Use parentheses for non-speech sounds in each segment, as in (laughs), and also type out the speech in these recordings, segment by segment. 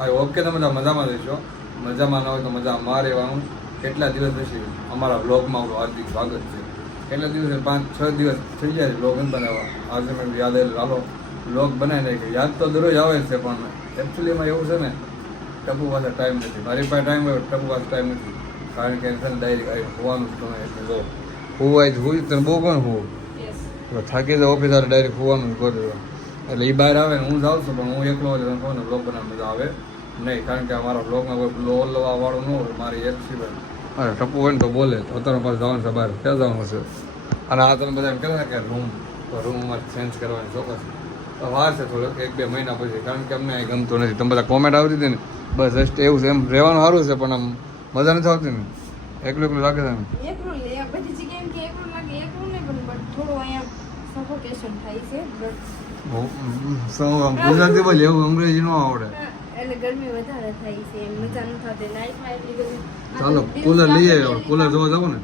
આ ઓકે તમે બધા મજામાં રહીશો. મજામાં ન હોય તો મજામાં રહેવાનું. કેટલા દિવસ પછી અમારા બ્લોગમાં આપણું હાર્દિક સ્વાગત છે. કેટલા દિવસ પાંચ છ દિવસ થઈ જાય બ્લોગ એમ બનાવવા. આજે મેં યાદ આવેલું હાલો બ્લોગ બનાવી નાખ્યો. યાદ તો દરરોજ આવે જ છે પણ એકચ્યુઅલીમાં એવું છે ને ટપુ પાસે ટાઈમ નથી. મારી પાસે ટાઈમ હોય ટપુ પાસે ટાઈમ નથી. કારણ કે છે ને ડાયરેક્ટ હોવાનું જ ગમે એટલે જો હોવાય જ હોય તને બહુ કોણ હોવું થાકી જાય ઓફિસ ડાયરેક્ટ હોવાનું જ કરી એટલે એ બહાર આવે ને હું જાઉં છું પણ હું એકલો એટલે કોને બ્લોગ બનાવવા મજા આવે? નહીં કારણ કે અમારા બ્લોગમાં કોઈ લો લવા વાળું ન હોય મારી એક સિવાય અરે ટપુ હોય ને તો બોલે તો અત્યારે પાસે જવાનું છે બહાર ક્યાં જવાનું છે? અને આ તમે બધા એમ હતા કે રૂમ તો રૂમ અમારે ચેન્જ કરવાની ચોક્કસ. તો વાર છે થોડોક એક બે મહિના પછી કારણ કે અમને અહીં ગમતું નથી. તમે બધા કોમેન્ટ આવતી હતી ને બસ જસ્ટ એવું છે એમ રહેવાનું સારું છે પણ આમ મજા નથી આવતી ને. એકલું એકલું લાગે છે એમ. એકલું થાય છે ગુજરાતી બોલે એવું અંગ્રેજી ન આવડે. એટલે ગરમી વધારે થાય છે એમ મજા નથી થતી નાઇટમાં એટલી બધી ચાલો કુલર લઈ આવ્યો કુલર જોવા જાવ ને?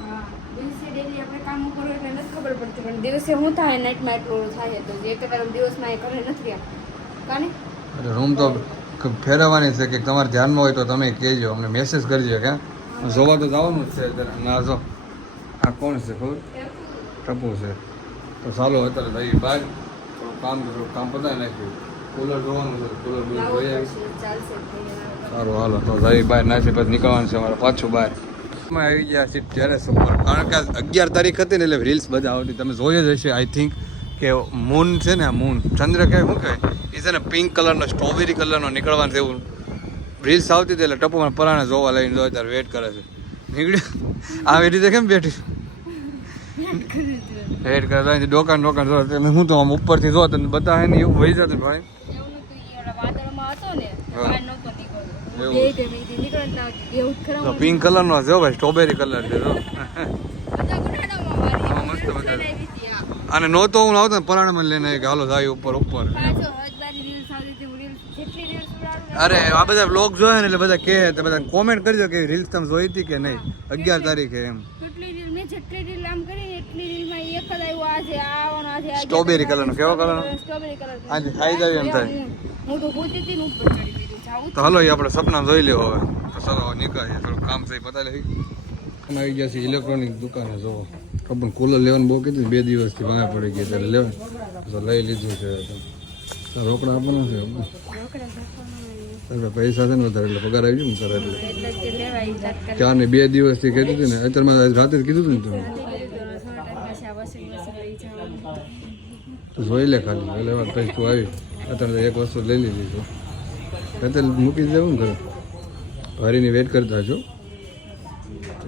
હા દિવસે ડેલી આપણે કામ કરો એટલે નથી ખબર પડતી પણ દિવસે શું થાય નાઇટમાં એટલું થાય તો જે એક દિવસમાં એ ઘરે નથી આમ. કાને? એટલે રૂમ તો ફેરવવાની છે કે તમારે ધ્યાનમાં હોય તો તમે કહેજો અમને મેસેજ કરજો કે જોવા તો જવાનું જ છે. ના જો આ કોણ છે ખબર? ટપુ છે. તો ચાલો અત્યારે ભાઈ થોડું કામ કામ પતાવી નાખ્યું. કુલર જોવાનું છે કુલર બિલ આવી સારું હાલો તો જઈ બહાર નાસી પછી નીકળવાનું છે અમારે પાછું બહાર. આવી ગયા છીએ ત્યારે ઉપર કારણ કે અગિયાર તારીખ હતી ને એટલે રીલ્સ બધા આવતી. તમે જોઈ જ હશે આઈ થિંક કે મૂન છે ને મૂન ચંદ્ર કહે શું કહે? એ છે ને પિંક કલરનો સ્ટ્રોબેરી કલરનો નીકળવાનું જેવું રીલ્સ આવતી હતી એટલે ટપોમાં પરાણે જોવા લઈને જોઈએ ત્યારે વેટ કરે છે. નીકળ્યું. આવી રીતે કેમ બેઠી? વેટ કરતા ડોકાન ડોકાન જો એટલે હું તો આમ ઉપરથી જો તો બધા ને એવું વહી જતું ભાઈ. વાદળમાં હતો ને હા. જ પિંક હો ભાઈ સ્ટ્રોબેરી કલર છે જો હા, હા. અને નહોતો હું આવતો ને પરાણે મને લઈને કે હાલો જાય ઉપર ઉપર. હું અરે આ બધા બ્લોગ જોયા ને એટલે બધા કહે બધા કોમેન્ટ કરજો કે રીલ્સ તમે જોઈ હતી કે નહીં? અગિયાર તારીખે એમ. Colour નો. કેવો કલર. આજે ખાઈ જાય એમ થાય. હું- તો હતી ઉપર ચડી ગઈ હતી. તો હાલો આપણે સપના જોઈ લેવો હવે. ચલો નીકળીએ. થોડું કામ થઈ પતા લઈ અમે આવી ગયા છીએ ઇલેક્ટ્રોનિક દુકાને જોવો કપન કુલર લેવાનું બહુ કીધું બે દિવસથી વાંહે પડી ગઈ ત્યારે લેવાનું. તો લઈ લીધું છે. રોકડા આપવાના છે તારે પૈસા છે ને વધારે એટલે પગાર આવી ગયો ને તારે એટલે. ચાર ને બે દિવસથી કહેતી હતી ને અત્યારે મારે રાતે જ કીધું હતું ને તમે. જોઈ લે ખાલી. એટલે વાત પછી તું આવી. અત્યારે તો એક વસ્તુ લઈ લીધી છે. અત્યારે મૂકી દેવું ને ઘરે. હરીની વેટ કરતા છો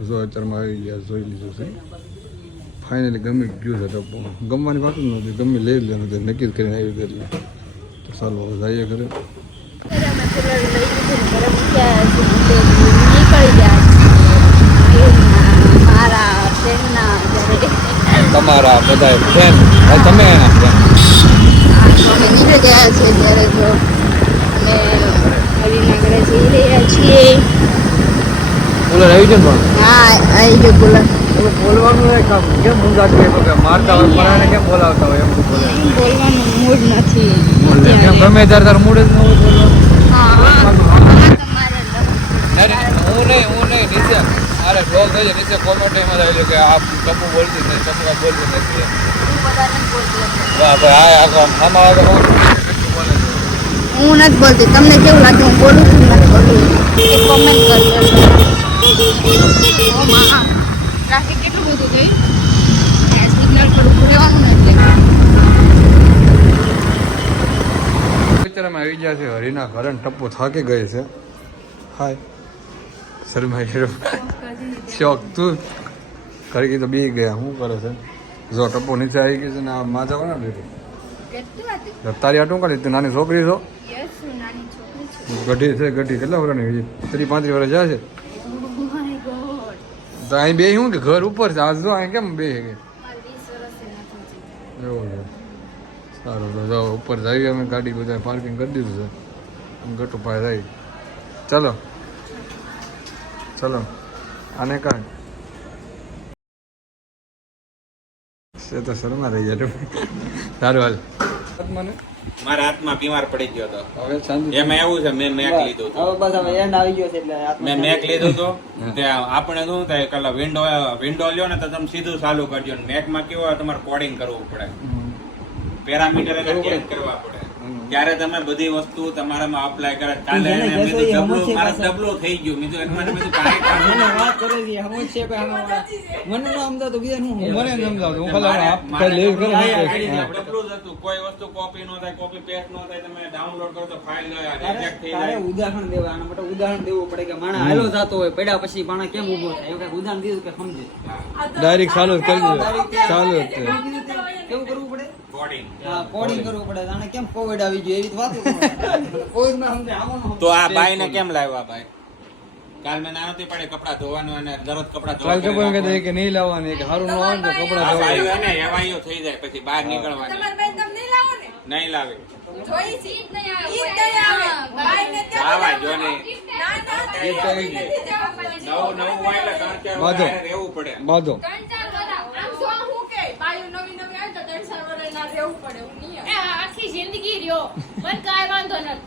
જો અત્યારમાં આવી ગયા જોઈ લીધું છે. ફાઇનલી ગમી ગયું છે તો ગમવાની વાત જ નહોતી. ગમી લઈ લેવાનું તે નક્કી કરીને આવી હતી એટલે. તો ચાલો હવે જઈએ ઘરે. લીધું ગયા. તમારા બધા ફેન તમે એના friend. આ તો અમે નીકળી ગયા છે ત્યારે જો અમે હરિના જઈ રહ્યા છીએ. કુલર આવી પણ? હા આવી ગયો cooler. બોલવાનું કેમ મૂંઝા કે મારતા હોય પરાણે કેમ બોલાવતા હોય? એમ બોલે. બોલવાનું મૂડ નથી કેમ ગમે ત્યારે તારું મૂડ જ ન હોય બોલવાનું? હા હા, અરે હું નહીં હું નહીં નીચે. અરે બ્લોગ થઈ જાય નીચે કોમેન્ટમાં આવી કે આ ટપુ બોલતી નથી ટપુ બોલતી નથી. હું બોલે નથી બોલતી. તમને કેવું લાગે? હું બોલું છું નથી બોલતી કોમેન્ટ કરજો. ટ્રાફિક કેટલું બધું થઈ સિગ્નલ પર ઉભું રહેવાનું ને એટલે. આવી ગયા છે હરીના ઘરે ટપ્પો થાકી ગઈ છે. હાય. શર્મા ગયો. શોખ તું ઘરે તો બી ગયા. શું કરે છે? જો ટપ્પુ નીચે આવી ગઈ છે ને આ માજા કોને લીધી તારી આટું કાઢી તું નાની છોકરી છો? હું ગઢી છે ગઢી. કેટલા વર્ષની ત્રી પાંત્રીસ વર્ષ જાય છે? Oh અહીં બે શું કે ઘર ઉપર છે? આજ જો અહીં કેમ બે કે. એવું છે. સારું તો જાઓ ઉપર જઈએ અમે. ગાડી બધા પાર્કિંગ કરી દીધું છે. આમ ગટુ પાસે જાય ચલો. ચલો. આને કાંઈ? છે તો શરમા રહી જાય. સારું હાલ. મને મારા હાથમાં બીમાર પડી ગયો હતો હવે શાંતિ એમાં એવું છે મેં મેક લીધું હવે બસ હવે એન્ડ આવી ગયો છે એટલે મેં મેક લીધું તો. તે આપણે શું થાય કલા વિન્ડો વિન્ડો લ્યો ને તો તમે સીધું ચાલુ કરજો. ને મેકમાં કેવું તમારે કોડિંગ કરવું પડે. પેરામીટર એને ચેન્જ કરવા પડે. ત્યારે તમે બધી વસ્તુ તમારામાં અપ્લાય કરે. કાલે એને ડબલું મારે પાછા. ડબલું થઈ ગયો. મેં તો એમાં માટે બધું (laughs) કાંઈ કામ વાત કરે છે સમજ છે કે આમાં મને ન તો બીજા હું મને ન એમ હું ખાલી આપ લેવું કરે ડબલું જ હતું. કોઈ વસ્તુ કોપી ન થાય કોપી પેસ્ટ ન થાય તમે ડાઉનલોડ કરો તો ફાઇલ રિજેક્ટ થઈ જાય. ઉદાહરણ દેવા આના માટે ઉદાહરણ દેવું પડે કે માણસ હાલો જાતો હોય પડ્યા પછી માણા કેમ ઊભો થાય? એવું કે ઉદાહરણ દીધું કે સમજે? ડાયરેક્ટ ચાલુ જ કરી દીધું. ચાલુ કેવું કરવું કોડિંગ. કરવું પડે. આને કેમ કોવિડ આવી ગયો? એવી વાતો કોવિડમાં સમજે આમાં તો આ ને કેમ લાવ્યા ભાઈ? કાલ મેં ના પડે કપડા ધોવાનું અને દરરોજ કપડા ધોવા કાલ. કે નહીં લાવવાની કે સારું ન હોય ને તો કપડાં ધોવા. એને એવાયું થઈ જાય પછી બહાર નીકળવાની. નહીં લાવે આવા. જો ને એ તો આવી ગયું. નવું નવું એટલે ત્રણ ચાર રહેવું પડે. બાંધો. જિંદગી રહ્યો. મને કાંઈ વાંધો નથી.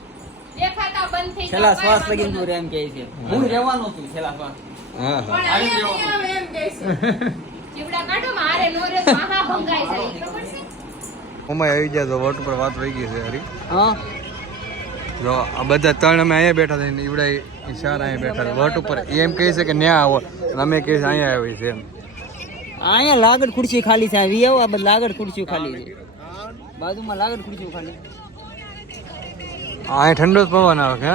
દેખાતા બંધ થઈ છેલ્લા શ્વાસ લગીને તું એમ કહે છે. હું. રહેવાનો છું છેલ્લા શ્વાસ. હા હા. (laughs) જીવડા કાઢો મારે નો રે તો ભંગાઈ જાય. ખબર છે? ઉમાય આવી ગયા તો વોટ ઉપર વાત વહી ગઈ છે હરી. હા. જો આ બધા ત્રણ અમે અહીંયા બેઠા હતા ને ઈવડા ઈ ચાર અહીંયા બેઠા હતા. વોટ ઉપર એ એમ કહે છે કે ન્યા આવો. અને અમે કહે છે અહીંયા આવી છે એમ. અહીંયા લાગડ ખુરશી ખાલી છે આવી આવો આ લાગડ ખુરશી ખાલી છે. બાજુમાં લાગડ ખુરશી ખાલી ઠંડો જ પવન આવે કે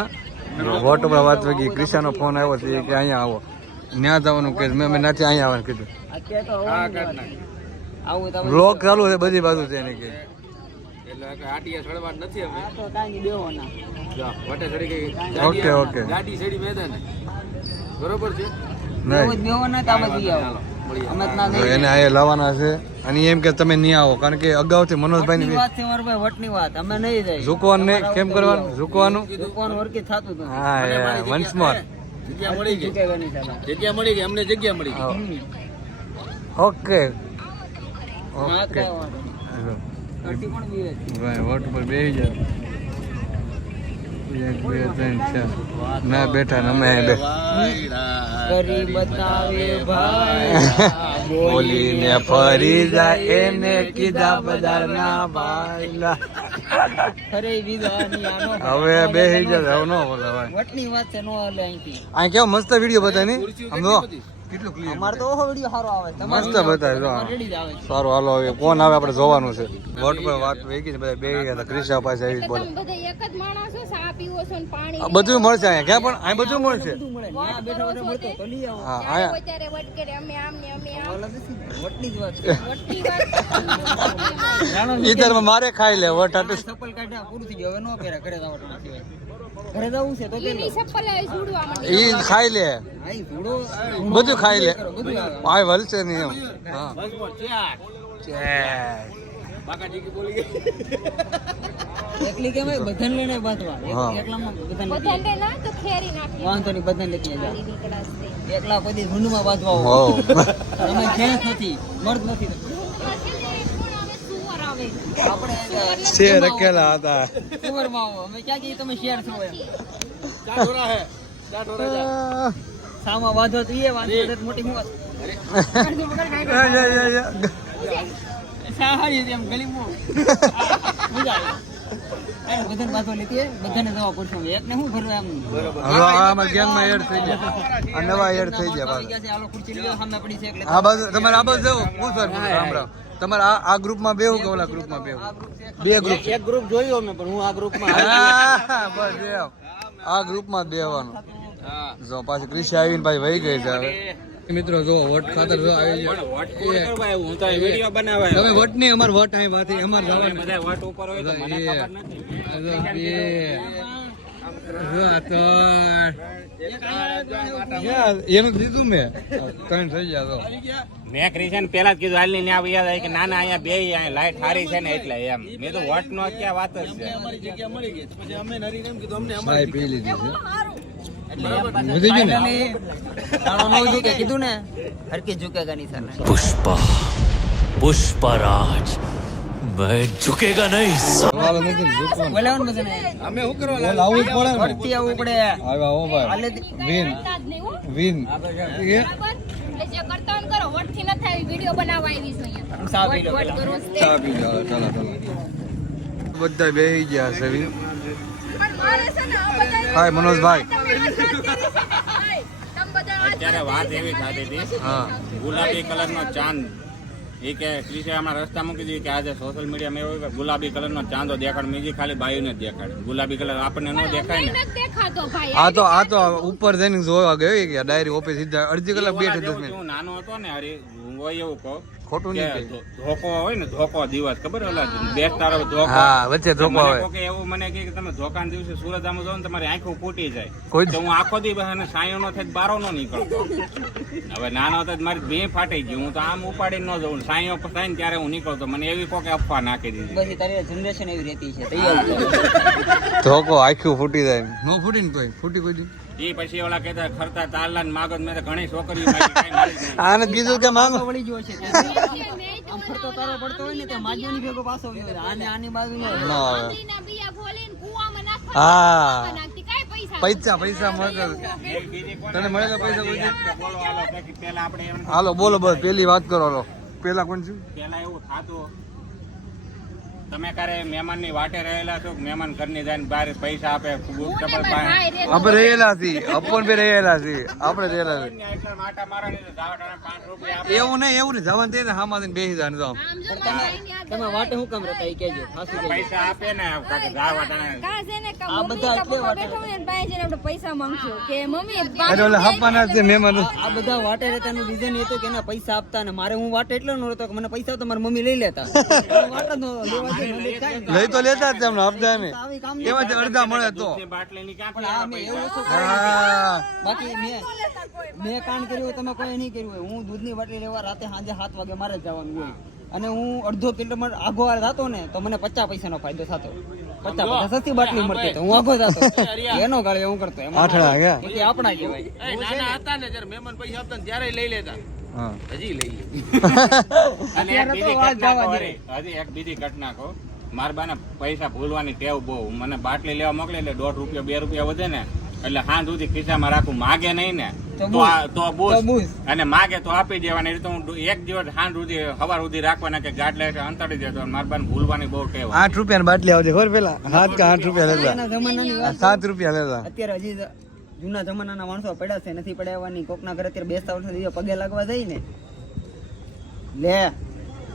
વોટ ઉપર વાત વહી ગઈ ક્રિશાનો ફોન આવ્યો છે એ કે અહીંયા આવો. ન્યા જવાનું કે મેં મેં નથી અહીંયા આવવાનું કીધું. બ્લોક ચાલુ છે બધી બાજુ છે એને કે. Okay okay. ગાડી ચડી મેદાન બરોબર છે? નહીં. ના ના. એને અહીંયા લાવવાના છે. અને એમ કે તમે નહીં આવો કારણ કે અગાઉથી મનોજભાઈ મનોજભાઈ વાત છે મારા ભાઈ વટની વાત. અમે નહીં જાય ઝૂકવાનું નહીં કેમ કરવાનું? ઝુકવાનું? ઝુકવાનું વરકી થતું હતું. હા વન્સ મોર જગ્યા મળી ગઈ. જગ્યા મળી ગઈ અમને જગ્યા મળી ગઈ. ઓકે. ઓકે. વોટ ઉપર બેસી જાવ એક બે ત્રણ ચાર ના બેઠા ને અમે બોલીને ફરી જાય એને કીધા બજારના ભાઈલા ખરે હવે બેસી જાય હવે નો બોલે ભાઈ વટની વાત છે નો હલે અહીંથી. અહીં કેવો મસ્ત વીડિયો બતાવી આમ જો કેટલું ક્લિયર અમાર તો ઓહો વીડિયો સારો આવે મસ્ત બતાવે જો રેડી જ આવે છે. સારું હાલો હવે કોણ આવે? આપણે જોવાનું છે. વોટ પર વાત વેગી છે બધા બે ગયા હતા. ક્રિશા પાસે આવી બોલે બધા એક જ માણસ છો ચા પીવો છો ને પાણી બધું મળશે અહીંયા. ક્યાં પણ અહીં બધું મળશે. બધું મળે. ત્યાં બેઠા બેઠા મળતો તો લઈ આવો. હા હોય વટ કરે અમે આમ ને અમે આમ. વટની જ વાત છે. (laughs) વટની વાત જાણો છો. ઈ ધર્મ મારે ખાઈ લે વોટ હાટુ ચપ્પલ કાઢ્યા પૂરું થઈ ગયો. હવે નો પહેરા ઘરે જવાનું નથી ઘરે જવું છે તો ઈની ચપ્પલ હવે માંડી. ઈ ખાઈ લે. હા ઈ બધું ખાઈ લે. બધું આવે નહીં એમ હા બાકાજી કી બોલી ગઈ એકલી કેમ હોય? બધાને લઈને બાંધવા. એકલામાં બધાને બધાને ના તો ખેરી નાખી. વાંધો નહીં બધાને જાઓ નીકળાશે એકલા કોઈ દી ઝુંડમાં હો તમે નથી મર્દ નથી શેર અકેલા હતા. સુવરમાં આવો અમે ક્યાં કહીએ તમે શેર છો એમ. ચા ઢોરા હે ચા ઢોરા સામા બાંધો તો એ વાંધો મોટી હું વાત. યા, યા, યા, યા. સાહારી હતી એમ ગલીમાં મજા આવે. બધાને બાંધવા લેતી બધાને જવા પડશે એકને શું કરવું એમ. હવે અમારા એડ થઈ ગયા. આ નવા એડ થઈ ગયા આ બાજુ તમારે આ બાજુ જવું પૂછવાનું તમારે આ આ ગ્રુપમાં બેવું કે ઓલા ગ્રુપમાં બે બે ગ્રુપ. એક ગ્રુપ જોયું અમે પણ હું આ ગ્રુપમાં હા, બસ એમ આ ગ્રુપમાં જ બેવાનું જો પાછી ક્રિશા આવીને પાછી વહી ગઈ છે હવે. મિત્રો જો વટ ખાતર જો આવી પણ જાય વટ કરવા આવ્યું? હું તો અહીં વીડિયો બનાવવા તમે વટ નહીં અમાર વટ અહીં વાથી અમાર જવાનું. બધા વટ ઉપર હોય તો મને ખબર નથી. એનું જ કીધું, હાલની ન્યા અહીંયા બે અહીંયા લાઈટ હારી છે ને એટલે એમ. મેં તો વટ નો વાત જ અમારી કીધું અમને ચાય પી લીધી છે. પુષ્પ વધી मैं झुकेगा नहीं તમારે નથી ને ઝૂકવાનું. બોલાવો ને બધાને અમે શું કરવા બોલ આવવું જ પડે ને ફરતી આવવું પડે આવ્યા હો ભાઈ હાલે વિન કરતા જ નહીં હો. વિન બરાબર? એટલે જે કરતા હોય ને કરો વટથી ન થાય એવી વિડીયો બનાવવા આવી છું અહીંયા. ચા પી લો વટ વટ પેલા. કરું છું તે. ચા પી જાઓ ચાલો ચાલો બધા બેહી ગયા છે વિન પણ મારે છે ને આ બધાય- હાય મનોજભાઈ તમે આ વાત કરી છે. હાય, તમે બધા આ અત્યારે વાત એવી થતી હતી હા ગુલાબી કલરનો ચાંદ એ કે ક્રિશે આમાં રસ્તા મૂકી દીધી કે આજે સોશિયલ મીડિયામાં એવું હોય કે ગુલાબી કલરનો ચાંદો દેખાડ બીજી ખાલી બાયુને જ દેખાડે. ગુલાબી કલર આપણને ન દેખાય ને. આ તો આ તો ઉપર જઈને જોવા ગયો કે ડાયરી ઓફિસ સીધા અડધી કલાક બેઠી દસ મિનિટ હું નાનો હતો ને હરી હું હોય એવું કહું. ખોટું નહીં ધોકો હોય ને ધોકો દિવસ ખબર ઓલા બેસતારો ધોકો. હા વચ્ચે ધોકો મને કે એવું મને કે તમે ધોકાના દિવસે સુરત આમ જાવ ને તમારી આંખો ફૂટી જાય. કોઈ તો હું આખો દી બહાને સાયો નો થાય બારો નો નીકળતો. હવે નાનો હતો મારી બે ફાટી ગયું હું તો આમ ઉપાડી ન જાઉં. સાયો થાય ને ત્યારે હું નીકળતો. મને એવી કોકે અફવા નાખી દીધી. બસ તારી જનરેશન એવી રહેતી છે. ધોકો આખું ફૂટી જાય. નો ફૂટી ને કોઈ ફૂટી કોઈ એ પછી ઓલા કહેતા ખરતા તારલા ને માગો મેં તો ઘણી છોકરીઓ મારી કાંઈ મારી જ નહીં. આને કીધું કે માંગો વળી ગયો છે આમ ફરતો તારો પડતો હોય ને તો માજ્યોની ભેગો પાછો હોય. આને આની બાજુ ન. ના હા. પૈસા પૈસા પૈસા મળે એક બીજી તને મળેલા પૈસા બોલો હાલો બોલો બસ પેલી વાત કરો હાલો. પેલા કોણ છું? પેલા એવું થાતું. તમે ક્યારે મહેમાનની વાટે રહેલા છો? મહેમાન ઘરની જાય ને બહાર પૈસા આપે આપણે રહેલા છીએ અપન બી રહેલા છીએ આપણે રહેલા છીએ. એવું નહીં એવું નહીં જવાનું તે ને હામાં બેસી જાય તો જો. તમે વાટે શું કામ રહેતા? એ કેજો પૈસા આપે ને કાકા ધાવટાના કાં છે ને કાં આ બધા એટલે વાટે? બેઠા હોય ને પાસે જઈને આપણે પૈસા માંગશું. કે મમ્મી અરે ઓલા હાપવાના છે મહેમાન આ બધા વાટે રહેતાનું રીઝન એ હતું કે ના પૈસા આપતા ને મારે હું વાટે એટલો નો રહેતો કે મને પૈસા તો મારી મમ્મી લઈ લેતા. (laughs) વાટા જ લઈ તો લેતા જ તેમને હપ્તા અમે. આવી એમાંથી અડધા મળે તો. મેં એવું બાકી મેં મેં કર્યું હોય તમે કોઈ નહીં કર્યું હોય. હું દૂધની બાટલી લેવા રાતે સાંજે સાત વાગે મારે જવાનું હોય. અને હું અડધો કિલોમીટર આગો વાર થતો ને તો મને પચાસ પૈસા નો ફાયદો થતો. પચાસ પૈસા સસ્તી બાટલી મળતી તો હું આગો જતો. એનો ગાળે હું કરતો. આપણા કહેવાય. નાના હતા ને જ્યારે મહેમાન પૈસા આપતા ત્યારે લઈ લેતા. હજી લઈ (laughs) અને એક બીજી ઘટના. હજી એક બીજી ઘટના કહું. મારા બાને પૈસા ભૂલવાની ટેવ બહુ. મને બાટલી લેવા મોકલે એટલે દોઢ રૂપિયા બે રૂપિયા વધે ને. એટલે હાથ સુધી ખિસ્સામાં રાખું. માગે નહીં ને. તો બુશ. અને માગે તો આપી દેવાની. રીતે હું એક દિવસ હાથ સુધી હવાર સુધી રાખવાના કે ગાંઠ લે અંતરી દેતો મારા બાને ભૂલવાની બહુ ટેવ આઠ રૂપિયા બાટલી આવજે. ખબર પેલા? હાથ કે આઠ રૂપિયા લેતા? સાત રૂપિયા લેતા. અત્યારે હજી જૂના જમાનાના માણસો પડ્યા છે નથી પડાવવાની કોકના ઘરે અત્યારે બેસતા વર્ષ દીધો પગે લાગવા જાય ને. લે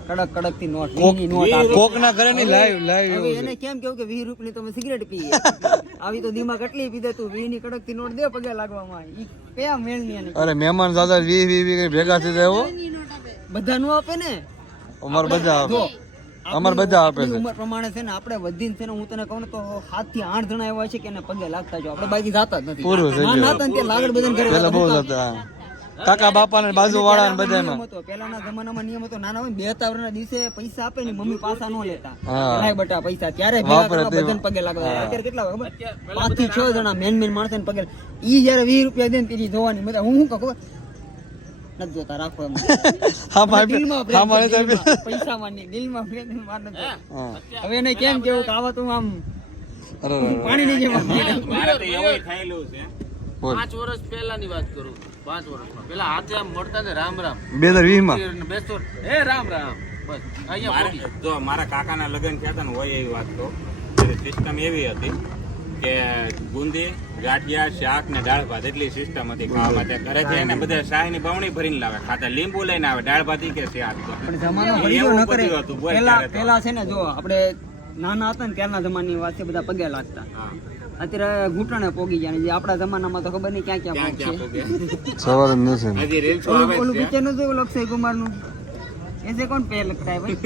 કડક કડકથી નોટ કોકની નોટ કોકના ઘરે ની લાઈવ લાઈવ એને કેમ કેવું કે વીસ રૂપિયાની તમે સિગરેટ પી આવી તો દીમા કેટલી પીધે તું વી ની કડકથી નોટ દે પગે લાગવામાં. ઈ કયા મેળની અરે મહેમાન દાદા વી વી વી કરી ભેગા થઈ જાય બધા નું આપે. ને? અમાર બધા આપે. અમાર બધા આપે છે. ઉંમર પ્રમાણે છે ને આપણે વધીને છે ને હું તને કહું ને તો સાતથી આઠ જણા એવા છે કે એને પગે લાગતા જો આપણે બાકી જાતા જ નથી. પૂરું થઈ ગયું. હતા ને લાગડ બધાને ઘરે પેલા બહુ હતા. કાકા બાપા ને બાજુ વાળા ને બધામાં નિયમ હતો. જમાનામાં નિયમ હતો નાના હોય ને બે તાવરના દિવસે પૈસા આપે ને મમ્મી પાસા નો લેતા. હા. લાય બટા પૈસા ત્યારે ભેગા કરવા તે. પગે લાગતા અત્યારે કેટલા હોય ખબર? પાંચથી છ જણા મેન મેન માણસો પગે. ઈ જયારે વીસ રૂપિયા દે ને તેની જોવાની મજા. હું શું કહું ખબર? નથી જોતા રાખો એમ. (laughs) હા ભાઈ હા મારે તો દિલમાં. પૈસામાં નહીં દિલમાં પ્રેમ માર નથી. હવે એને કેમ કેવું કે આવા તું આમ. પાણી ની જેમ મારે તો એવું થયેલું છે. પાંચ વર્ષ પહેલાની વાત કરું પાંચ વર્ષમાં. પેલા હાથે આમ મળતા ને રામ રામ. બે હજાર વીસમાં બેસતો હે રામ રામ. બસ અહીંયા જો મારા કાકાના લગ્ન થયા હતા ને હોય એવી વાત તો. સિસ્ટમ એવી હતી. કે ગુંદી ગાંઠિયા શાક ને દાળ ભાત એટલી સિસ્ટમ હતી ખાવા માટે. ઘરે જઈને બધા શાહીની બમણી ભરીને લાવે. ખાતા લીંબુ લઈને આવે દાળ ભાત કે શાક તો. પણ જમાનો એવું ન હતું, પેલા પેલા છે ને જો આપણે નાના હતા ને ત્યારના જમાની વાત છે બધા પગે લાગતા. અત્યારે ઘૂંટણે પોગી ગયા જે આપણા જમાનામાં તો ખબર નહીં ક્યાં ક્યાં પોગે? સવાલ જ નથી. ઓલું જ છે. પિક્ચરનું જોયું અક્ષય કુમારનું એસે કોણ પે લગતા ભાઈ